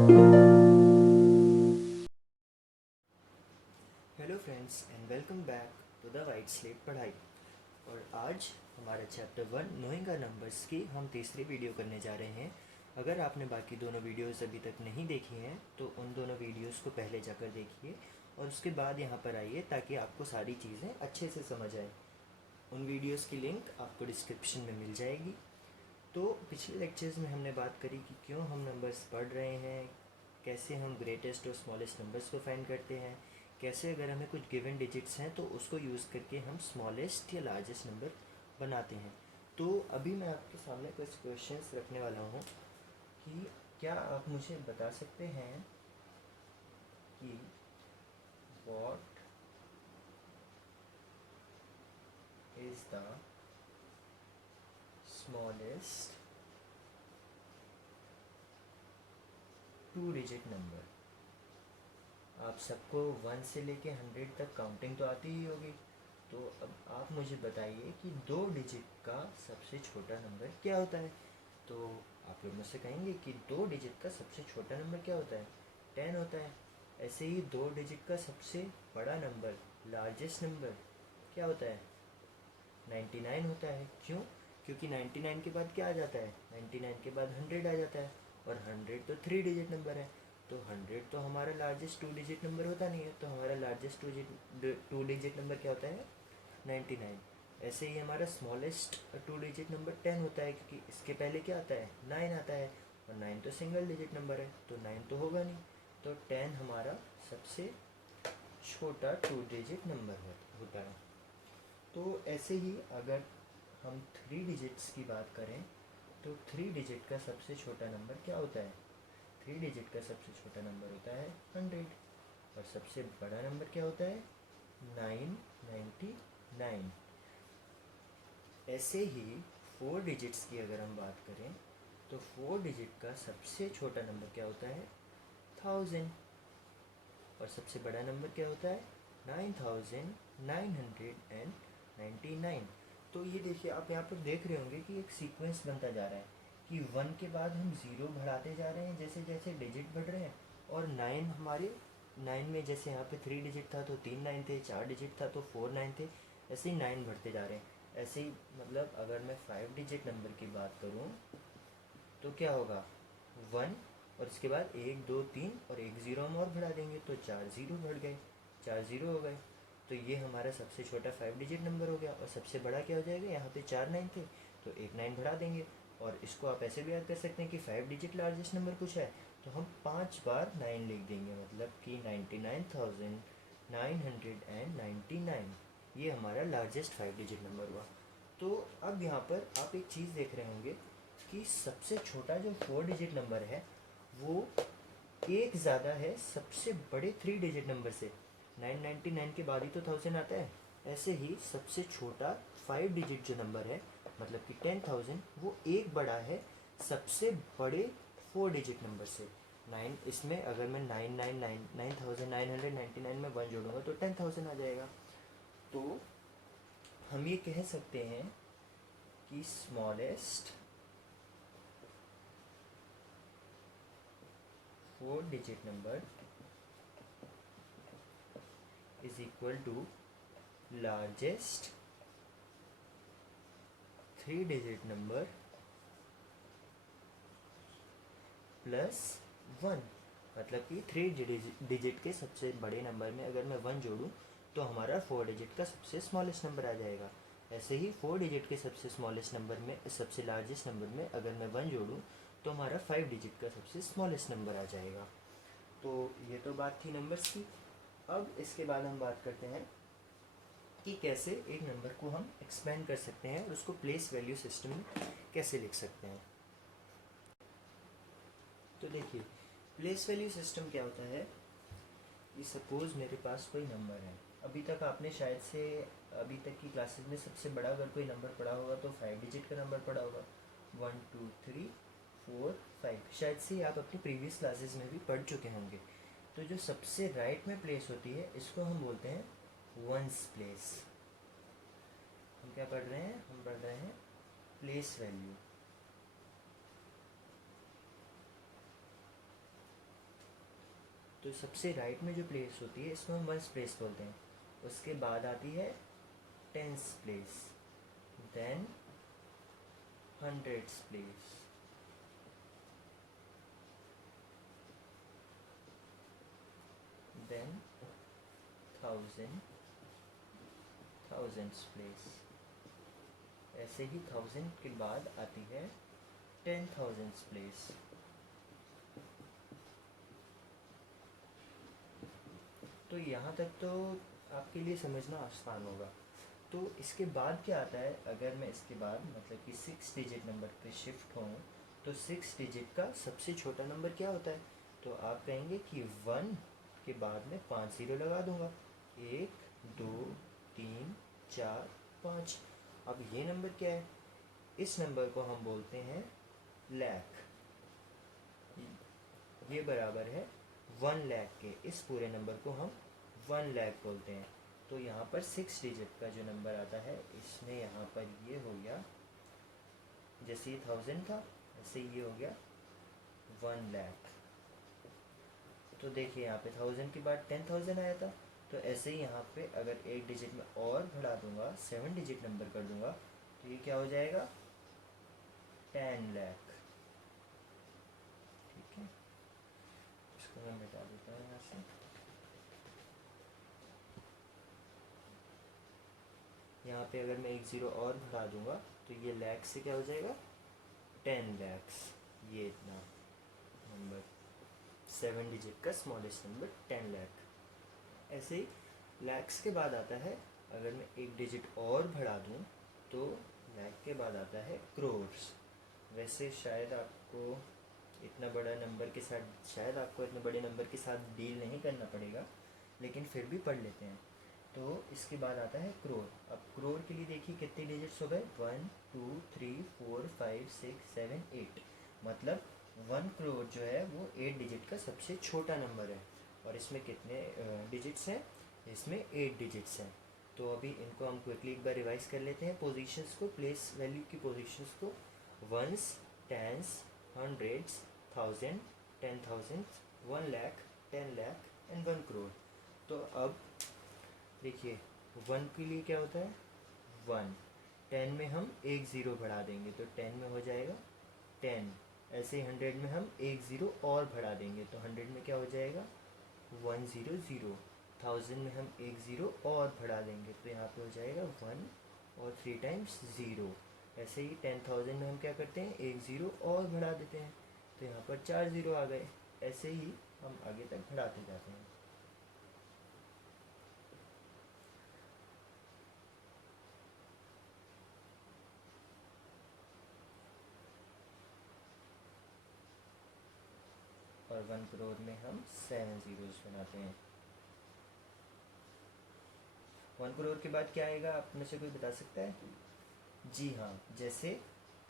Hello friends and welcome back to the white slate पढ़ाई। और आज हमारा चैप्टर 1 नोइंग का नंबर्स की हम तीसरी वीडियो करने जा रहे हैं। अगर आपने बाकी दोनों वीडियोस अभी तक नहीं देखी हैं तो उन दोनों वीडियोस को पहले जाकर देखिए और उसके बाद यहाँ पर आइए ताकि आपको सारी चीज़ें अच्छे से समझ आए। उन वीडियोस की लिंक आपको डिस्क्रिप्शन में मिल जाएगी। तो पिछले लेक्चर्स में हमने बात करी कि क्यों हम नंबर्स पढ़ रहे हैं, कैसे हम ग्रेटेस्ट और स्मॉलेस्ट नंबर्स को फाइंड करते हैं, कैसे अगर हमें कुछ गिवन डिजिट्स हैं तो उसको यूज़ करके हम स्मॉलेस्ट या लार्जेस्ट नंबर बनाते हैं। तो अभी मैं आपके सामने कुछ क्वेश्चंस रखने वाला हूँ कि क्या आप मुझे बता सकते हैं कि what is the smallest two digit number. आप सबको 1 से लेके 100 तक काउंटिंग तो आती ही होगी। तो अब आप मुझे बताइए कि 2 डिजिट का सबसे छोटा नंबर क्या होता है। तो आप लोग मुझसे कहेंगे कि 2 डिजिट का सबसे छोटा नंबर क्या होता है, 10 होता है। ऐसे ही 2 डिजिट का सबसे बड़ा नंबर, लार्जेस्ट नंबर क्या होता है, 99 होता है। क्यों? क्योंकि 99 के बाद क्या आ जाता है, 99 के बाद 100 आ जाता है और 100 तो 3 डिजिट नंबर है। तो 100 तो हमारा लार्जेस्ट 2 डिजिट नंबर होता नहीं है, तो हमारा लार्जेस्ट टू डिजिट नंबर क्या होता है, 99। ऐसे ही हमारा स्मॉलेस्ट 2 डिजिट नंबर 10 होता है क्योंकि इसके पहले क्या आता है, 9 आता है और 9 तो सिंगल डिजिट नंबर है तो 9 तो होगा नहीं। तो 10 हमारा सबसे छोटा 2 डिजिट नंबर होता है। तो ऐसे ही अगर हम 3 डिजिट्स की बात करें तो 3 डिजिट का सबसे छोटा नंबर क्या होता है, 3 डिजिट का सबसे छोटा नंबर होता है 100 और सबसे बड़ा नंबर क्या होता है, 999। ऐसे ही 4 डिजिट्स की अगर हम बात करें तो 4 डिजिट का सबसे छोटा नंबर क्या होता है, 1000 और सबसे बड़ा नंबर क्या होता है, 9999। तो ये देखिए, आप यहाँ पर देख रहे होंगे कि एक सीक्वेंस बनता जा रहा है कि 1 के बाद हम 0 बढ़ाते जा रहे हैं जैसे जैसे डिजिट बढ़ रहे हैं। और 9 हमारे 9 में जैसे यहाँ पे 3 डिजिट था तो 3 9 थे, 4 डिजिट था तो 4 9 थे, ऐसे ही 9 बढ़ते जा रहे हैं। ऐसे ही मतलब अगर मैं 5 डिजिट नंबर की बात करूँ तो क्या होगा, 1 और इसके बाद 1 2 3 और एक ज़ीरो हम और बढ़ा देंगे तो 4 ज़ीरो बढ़ गए, 4 ज़ीरो हो गए। तो ये हमारा सबसे छोटा 5 डिजिट नंबर हो गया। और सबसे बड़ा क्या हो जाएगा, यहाँ पे 4 9 थे तो एक 9 बढ़ा देंगे। और इसको आप ऐसे भी याद कर सकते हैं कि 5 डिजिट लार्जेस्ट नंबर कुछ है तो हम 5 बार 9 लिख देंगे, मतलब कि 99,999। ये हमारा लार्जेस्ट 5 डिजिट नंबर हुआ। तो अब यहाँ पर आप एक चीज़ देख रहे होंगे कि सबसे छोटा जो 4 डिजिट नंबर है वो एक ज़्यादा है सबसे बड़े 3 डिजिट नंबर से। 999 के बाद ही तो 1000 आता है। ऐसे ही सबसे छोटा 5 डिजिट जो नंबर है, मतलब कि 10,000, वो एक बड़ा है सबसे बड़े 4 डिजिट नंबर से। 9 इसमें अगर मैं 999 में 1 जोड़ूंगा तो 10,000 आ जाएगा। तो हम ये कह सकते हैं कि smallest 4 digit number is equal to largest 3 digit number plus 1। मतलब कि 3 डिजिट के सबसे बड़े नंबर में अगर मैं 1 जोड़ूँ तो हमारा 4 डिजिट का सबसे स्मॉलेस्ट नंबर आ जाएगा। ऐसे ही 4 डिजिट के सबसे स्मॉलेस्ट नंबर में, सबसे लार्जेस्ट नंबर में अगर मैं 1 जोड़ूँ तो हमारा 5 डिजिट का सबसे स्मॉलेस्ट नंबर आ जाएगा। तो ये तो बात थी नंबर्स की। अब इसके बाद हम बात करते हैं कि कैसे एक नंबर को हम एक्सपेंड कर सकते हैं और उसको प्लेस वैल्यू सिस्टम में कैसे लिख सकते हैं। तो देखिए, प्लेस वैल्यू सिस्टम क्या होता है कि सपोज़ मेरे पास कोई नंबर है। अभी तक आपने शायद से, अभी तक की क्लासेस में सबसे बड़ा अगर कोई नंबर पढ़ा होगा तो 5 डिजिट का नंबर पढ़ा होगा, 1 2 3 4 5। शायद से आप अपनी प्रीवियस क्लासेस में भी पढ़ चुके होंगे। तो जो सबसे राइट में प्लेस होती है इसको हम बोलते हैं वंस प्लेस। हम क्या पढ़ रहे हैं, हम पढ़ रहे हैं प्लेस वैल्यू। तो सबसे राइट में जो प्लेस होती है इसको हम वंस प्लेस बोलते हैं। उसके बाद आती है tens place, then hundreds place, then thousands place. ऐसे ही 1000 के बाद आती है 10,000 प्लेस। तो यहाँ तक तो आपके लिए समझना आसान होगा। तो इसके बाद क्या आता है, अगर मैं इसके बाद मतलब कि 6 डिजिट नंबर पे शिफ्ट हूँ तो 6 डिजिट का सबसे छोटा नंबर क्या होता है? तो आप कहेंगे कि 1 के बाद में 5 ज़ीरो लगा दूँगा, 1 2 3 4 5। अब ये नंबर क्या है? इस नंबर को हम बोलते हैं लाख। ये बराबर है 1 लाख के। इस पूरे नंबर को हम 1 लाख बोलते हैं। तो यहाँ पर 6 डिजिट का जो नंबर आता है इसमें यहाँ पर ये हो गया, जैसे ये 1000 था ऐसे ये हो गया 1 लाख। तो देखिए यहाँ पे 1000 के बाद 10,000 आया था, तो ऐसे ही यहाँ पे अगर एक डिजिट में और बढ़ा दूंगा, 7 डिजिट नंबर कर दूंगा, तो ये क्या हो जाएगा? 10 लाख। ठीक है, इसको मैं मिटा देता हूँ यहाँ से। यहाँ पे अगर मैं एक ज़ीरो और बढ़ा दूंगा तो ये लाख से क्या हो जाएगा? 10 लैक्स। ये इतना नंबर, 7 डिजिट का स्मॉलेस्ट नंबर 10 लाख। ऐसे ही लैक्स के बाद आता है, अगर मैं एक डिजिट और बढ़ा दूँ तो लाख के बाद आता है क्रोर्स। वैसे शायद आपको इतना बड़ा नंबर के साथ, शायद आपको इतने बड़े नंबर के साथ डील नहीं करना पड़ेगा, लेकिन फिर भी पढ़ लेते हैं। तो इसके बाद आता है क्रोर। अब क्रोर के लिए देखिए कितने डिजिट्स हो गए? 1 2 3 4 5 6 7 8। मतलब 1 करोड़ जो है वो 8 डिजिट का सबसे छोटा नंबर है। और इसमें कितने डिजिट्स हैं? इसमें 8 डिजिट्स हैं। तो अभी इनको हम क्विकली एक बार रिवाइज कर लेते हैं पोजीशंस को, प्लेस वैल्यू की पोजीशंस को। Ones, tens, hundreds, 1000, 10,000, 1 lakh, 10 lakh and 1 crore. तो अब देखिए 1 के लिए क्या होता है? 1। 10 में हम एक ज़ीरो बढ़ा देंगे तो 10 में हो जाएगा 10। ऐसे ही 100 में हम एक ज़ीरो और बढ़ा देंगे तो 100 में क्या हो जाएगा? 100। 1000 में हम एक ज़ीरो और बढ़ा देंगे तो यहाँ पे हो जाएगा 1 और 3 टाइम्स ज़ीरो। ऐसे ही 10,000 में हम क्या करते हैं? एक ज़ीरो और बढ़ा देते हैं तो यहाँ पर 4 ज़ीरो आ गए। ऐसे ही हम आगे तक बढ़ाते जाते हैं। और 1 करोड़ में हम 7 ज़ीरोज़ बनाते हैं। 1 करोड़ के बाद क्या आएगा, आप में से कोई बता सकता है? जी हाँ, जैसे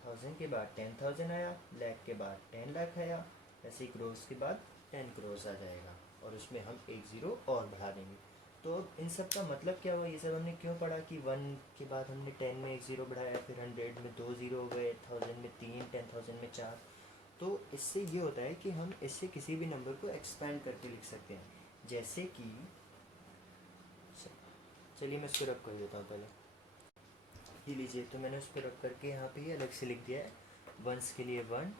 1000 के बाद 10,000 आया, लाख के बाद 10 लाख आया, ऐसे ही करोड़ के बाद 10 करोड़ आ जाएगा और उसमें हम एक ज़ीरो और बढ़ा देंगे। तो इन सब का मतलब क्या हुआ? ये सब हमने क्यों पढ़ा कि 1 के बाद हमने 10 में एक ज़ीरो बढ़ाया, फिर 100 में 2 ज़ीरो हो गए, 1000 में 3, 10,000 में 4। तो इससे ये होता है कि हम इससे किसी भी नंबर को एक्सपेंड करके लिख सकते हैं। जैसे कि चलिए मैं इसको रब कर देता हूँ पहले। ये लीजिए, तो मैंने उस पर रब करके यहाँ पे ही अलग से लिख दिया है। वंस के लिए 1,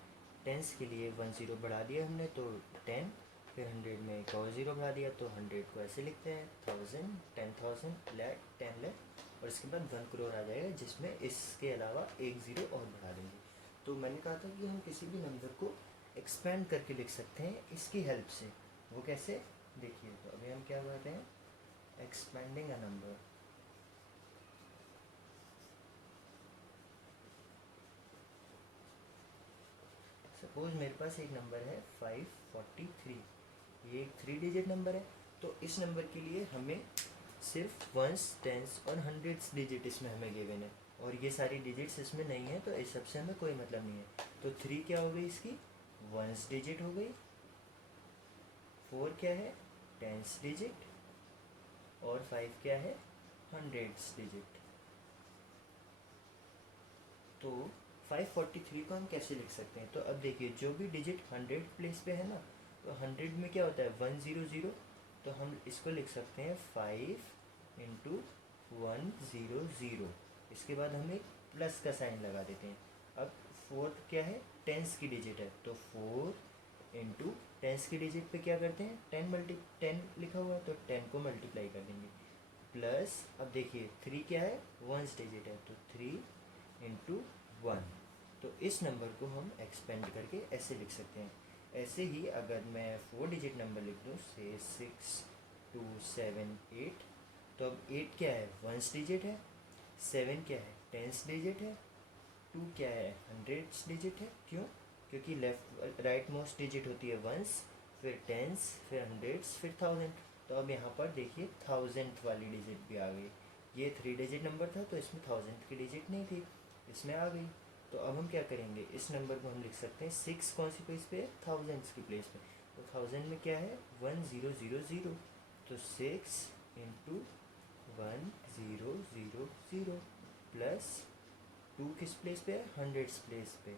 टेंस के लिए 1 ज़ीरो बढ़ा दिया हमने तो 10, फिर 100 में एक और ज़ीरो बढ़ा दिया तो 100 को ऐसे लिखते हैं 1000, 10,000, लाख, 10 लाख और इसके बाद 1 करोड़ आ जाएगा, जिसमें इसके अलावा एक ज़ीरो और बढ़ा देंगे। तो मैंने कहा था कि हम किसी भी नंबर को एक्सपेंड करके लिख सकते हैं इसकी हेल्प से। वो कैसे? देखिए, तो अभी हम क्या करते हैं? Expanding a number. सपोज मेरे पास एक नंबर है 543, ये एक 3 डिजिट नंबर है। तो इस नंबर के लिए हमें सिर्फ वंस, टेंस और हंड्रेड्स डिजिट इसमें हमें गिवन है और ये सारी डिजिट्स इसमें नहीं है, तो इस सबसे हमें कोई मतलब नहीं है। तो 3 क्या हो गई इसकी? वंस डिजिट हो गई। 4 क्या है? Tens digit. और 5 क्या है? Hundreds digit. तो 543 को हम कैसे लिख सकते हैं? तो अब देखिए, जो भी डिजिट 100 प्लेस पे है ना, तो 100 में क्या होता है 100, तो हम इसको लिख सकते हैं 5 × 100। इसके बाद हम एक प्लस का साइन लगा देते हैं। अब फोर्थ क्या है, टेंस की डिजिट है, तो 4 × टेंस की डिजिट पे क्या करते हैं 10 लिखा हुआ है तो 10 को मल्टीप्लाई कर देंगे, प्लस अब देखिए 3 क्या है वंस डिजिट है, तो 3 × 1। तो इस नंबर को हम एक्सपेंड करके ऐसे लिख सकते हैं। ऐसे ही अगर मैं 4 डिजिट नंबर लिख दूँ से 6 2 7 8, तो अब 8 क्या है वंस डिजिट है, 7 क्या है टेंस डिजिट है, 2 क्या है हंड्रेड्स डिजिट है। क्यों? क्योंकि लेफ्ट राइट मोस्ट डिजिट होती है वंस, फिर टेंस, फिर हंड्रेड्स, फिर थाउजेंड। तो अब यहाँ पर देखिए थाउजेंथ वाली डिजिट भी आ गई। ये 3 डिजिट नंबर था तो इसमें थाउजेंथ की डिजिट नहीं थी, इसमें आ गई। तो अब हम क्या करेंगे, इस नंबर को हम लिख सकते हैं 6 कौन सी प्लेस पे है थाउजेंड्स की प्लेस पे। तो थाउजेंड में क्या है 1000, तो 6 × 1000 प्लस 2 किस प्लेस पे है हंड्रेड्स प्लेस पे,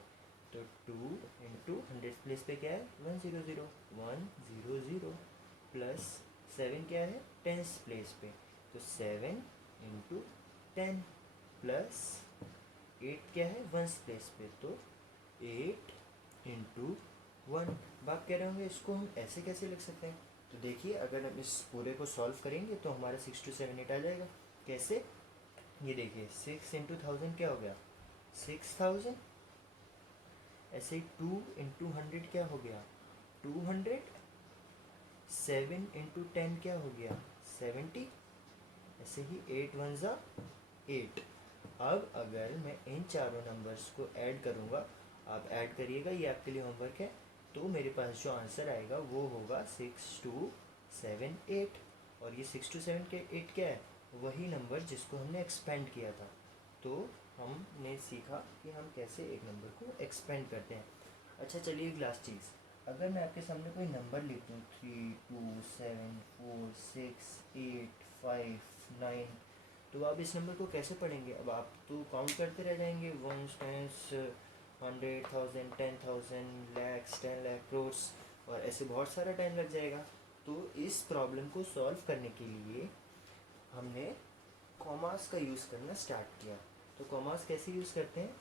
तो 2 × 100 प्लेस पे क्या है 100 प्लस 7 क्या है टेंस प्लेस पे, तो 7 × 10 प्लस 8 क्या है वंस प्लेस पे, तो 8 × 1। बात कह रहे होंगे इसको हम ऐसे कैसे लिख सकते हैं, तो देखिए अगर हम इस पूरे को सॉल्व करेंगे तो हमारा 6 2 7 8 आ जाएगा। कैसे, ये देखिए 6 × 1000 क्या हो गया 6000, ऐसे ही 2 × 100 क्या हो गया 200, 7 × 10 क्या हो गया 70, ऐसे ही 8 1 ज़ा 8। अब अगर मैं इन चारों नंबर्स को ऐड करूँगा, आप ऐड करिएगा, ये आपके लिए होमवर्क है, तो मेरे पास जो आंसर आएगा वो होगा 6 2 7 8। और ये 6 2 7 के 8 क्या है, वही नंबर जिसको हमने एक्सपेंड किया था। तो हमने सीखा कि हम कैसे एक नंबर को एक्सपेंड करते हैं। अच्छा चलिए एक लास्ट चीज़, अगर मैं आपके सामने कोई नंबर लिख दूँ 3 2 7 4 6 8 5 9, तो आप इस नंबर को कैसे पढ़ेंगे। अब आप तो काउंट करते रह जाएंगे, वंस टेंस 100,000 10,000 लैक्स 10 लाख क्रोर्स, और ऐसे बहुत सारा टाइम लग जाएगा। तो इस प्रॉब्लम को सॉल्व करने के लिए हमने कॉमास का यूज़ करना स्टार्ट किया। तो कॉमास कैसे यूज़ करते हैं,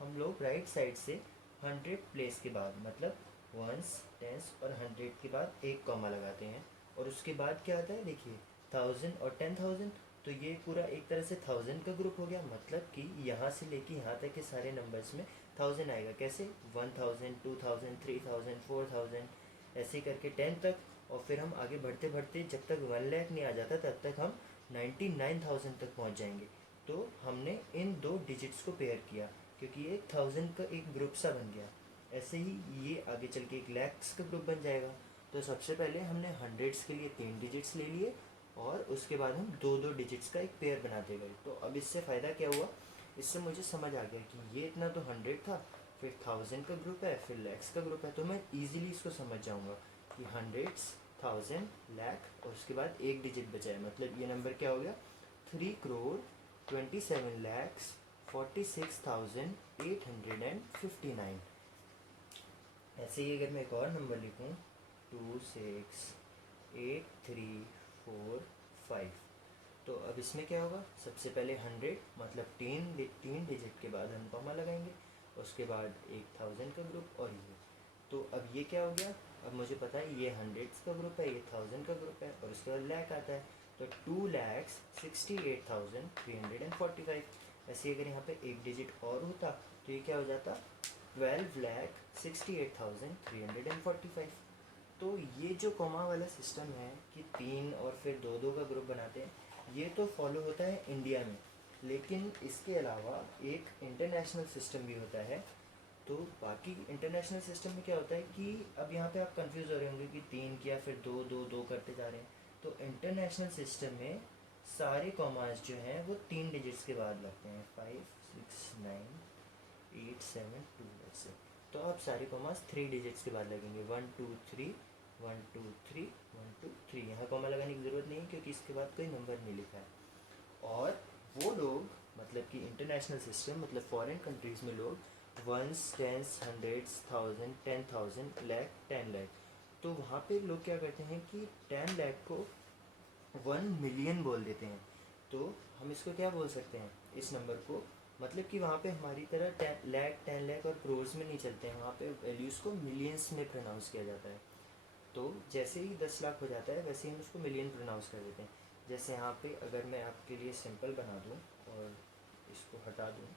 हम लोग राइट साइड से 100 प्लेस के बाद, मतलब वंस टेंस और 100 के बाद एक कॉमा लगाते हैं, और उसके बाद क्या आता है देखिए 1000 और 10,000, तो ये पूरा एक तरह से 1000 का ग्रुप हो गया, मतलब कि यहाँ से लेके यहाँ तक के सारे नंबर्स में 1000 आएगा। कैसे 1000 2000 3000 4000, ऐसे करके 10 तक, और फिर हम आगे बढ़ते बढ़ते जब तक 1 लाख नहीं आ जाता तब तक हम 99,000 तक पहुंच जाएंगे। तो हमने इन दो डिजिट्स को पेयर किया, क्योंकि ये 1000 का एक ग्रुप सा बन गया। ऐसे ही ये आगे चल के 1 लैक्स का ग्रुप बन जाएगा। तो सबसे पहले हमने हंड्रेड्स के लिए 3 डिजिट्स ले लिए, और उसके बाद हम दो दो डिजिट्स का एक पेयर बनाते गए। तो अब इससे फ़ायदा क्या हुआ, इससे मुझे समझ आ गया कि ये इतना तो 100 था, फिर 1000 का ग्रुप है, फिर लैक्स का ग्रुप है, तो मैं ईजिली इसको समझ जाऊँगा कि हंड्रेड्स 1000 लाख और उसके बाद एक डिजिट बचा है, मतलब ये नंबर क्या हो गया 3,27,46,859। ऐसे ही अगर मैं एक और नंबर लिखूँ 26835, तो अब इसमें क्या होगा, सबसे पहले 100 मतलब तीन डिजिट के बाद हम कॉमा लगाएंगे, उसके बाद 1000 का ग्रुप और ये। तो अब ये क्या हो गया, अब मुझे पता है ये हंड्रेड्स का ग्रुप है, ये 1000 का ग्रुप है, और उसके बाद लैख आता है, तो 2,68,345। ऐसे अगर यहाँ पे एक डिजिट और होता तो ये क्या हो जाता 12,68,345। तो ये जो कॉमा वाला सिस्टम है कि 3 और फिर दो दो का ग्रुप बनाते हैं, ये तो फॉलो होता है इंडिया में, लेकिन इसके अलावा एक इंटरनेशनल सिस्टम भी होता है। तो बाकी इंटरनेशनल सिस्टम में क्या होता है कि अब यहाँ पे आप कंफ्यूज हो रहे होंगे कि 3 किया फिर दो दो दो करते जा रहे हैं। तो इंटरनेशनल सिस्टम में सारे कॉमास जो हैं वो 3 डिजिट्स के बाद लगते हैं, 5 6 9 8 7 2 ऐसे। तो अब सारे कॉमास 3 डिजिट्स के बाद लगेंगे, 1 2 3 1 2 3 1 2 3। यहाँ कॉमा लगाने की ज़रूरत नहीं है क्योंकि इसके बाद कोई नंबर नहीं लिखा है। और वो लोग, मतलब कि इंटरनेशनल सिस्टम मतलब फॉरेन कंट्रीज़ में लोग once tens hundreds 1000 10,000 lakh 10 lakh, तो तो वहाँ पे लोग क्या करते हैं कि 10 लाख को 1 मिलियन बोल देते हैं। तो हम इसको क्या बोल सकते हैं इस नंबर को, मतलब कि वहाँ पे हमारी तरह 10 लाख और क्रोर्स में नहीं चलते हैं, वहाँ पे वैल्यूज़ को मिलियंस में प्रोनाउंस किया जाता है। तो जैसे ही 10 लाख हो जाता है वैसे ही हम उसको मिलियन प्रोनाउंस कर देते हैं। जैसे यहाँ पे अगर मैं आपके लिए सिंपल बना दूँ और इसको हटा दूँ,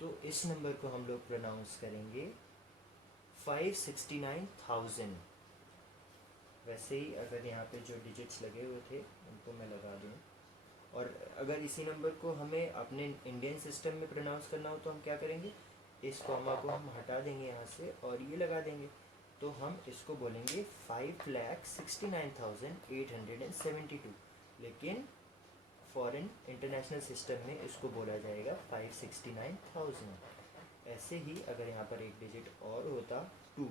तो इस नंबर को हम लोग प्रोनाउंस करेंगे 569,000। वैसे ही अगर यहाँ पे जो डिजिट्स लगे हुए थे उनको मैं लगा दूँ, और अगर इसी नंबर को हमें अपने इंडियन सिस्टम में प्रोनाउंस करना हो तो हम क्या करेंगे, इस कॉमा को हम हटा देंगे यहाँ से और ये लगा देंगे। तो हम इसको बोलेंगे 5,69,872, लेकिन फॉरेन इंटरनेशनल सिस्टम में इसको बोला जाएगा 569,000। ऐसे ही अगर यहाँ पर एक डिजिट और होता 2,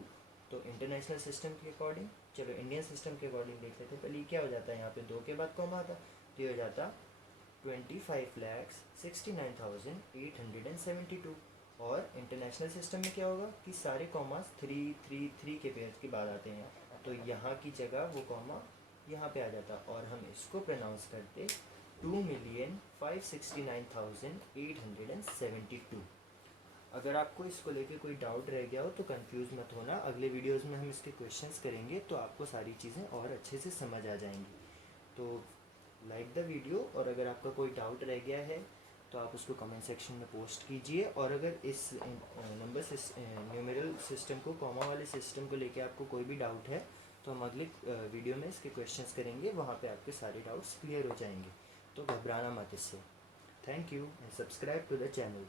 तो इंटरनेशनल सिस्टम के अकॉर्डिंग, चलो इंडियन सिस्टम के अकॉर्डिंग देख लेते हैं। पहले क्या हो जाता है, यहाँ पे 2 के बाद कॉमा आता तो ये हो जाता 25,69,872। और इंटरनेशनल सिस्टम में क्या होगा कि सारे कॉमास 3 के पेयर के बाद आते हैं, तो यहाँ की जगह वो कॉमा यहाँ पे आ जाता और हम इसको प्रोनाउंस करते 2,569,872। अगर आपको इसको लेके कोई डाउट रह गया हो तो कंफ्यूज मत होना, अगले वीडियोस में हम इसके क्वेश्चंस करेंगे तो आपको सारी चीज़ें और अच्छे से समझ आ जाएंगी। तो लाइक द वीडियो, और अगर आपका कोई डाउट रह गया है तो आप उसको कमेंट सेक्शन में पोस्ट कीजिए। और अगर इस नंबर न्यूमेरल सिस्टम को, कॉमा वाले सिस्टम को लेके आपको कोई भी डाउट है तो हम अगले वीडियो में इसके क्वेश्चंस करेंगे, वहाँ पे आपके सारे डाउट्स क्लियर हो जाएंगे। तो घबराना मत इससे। Thank you and subscribe to the channel.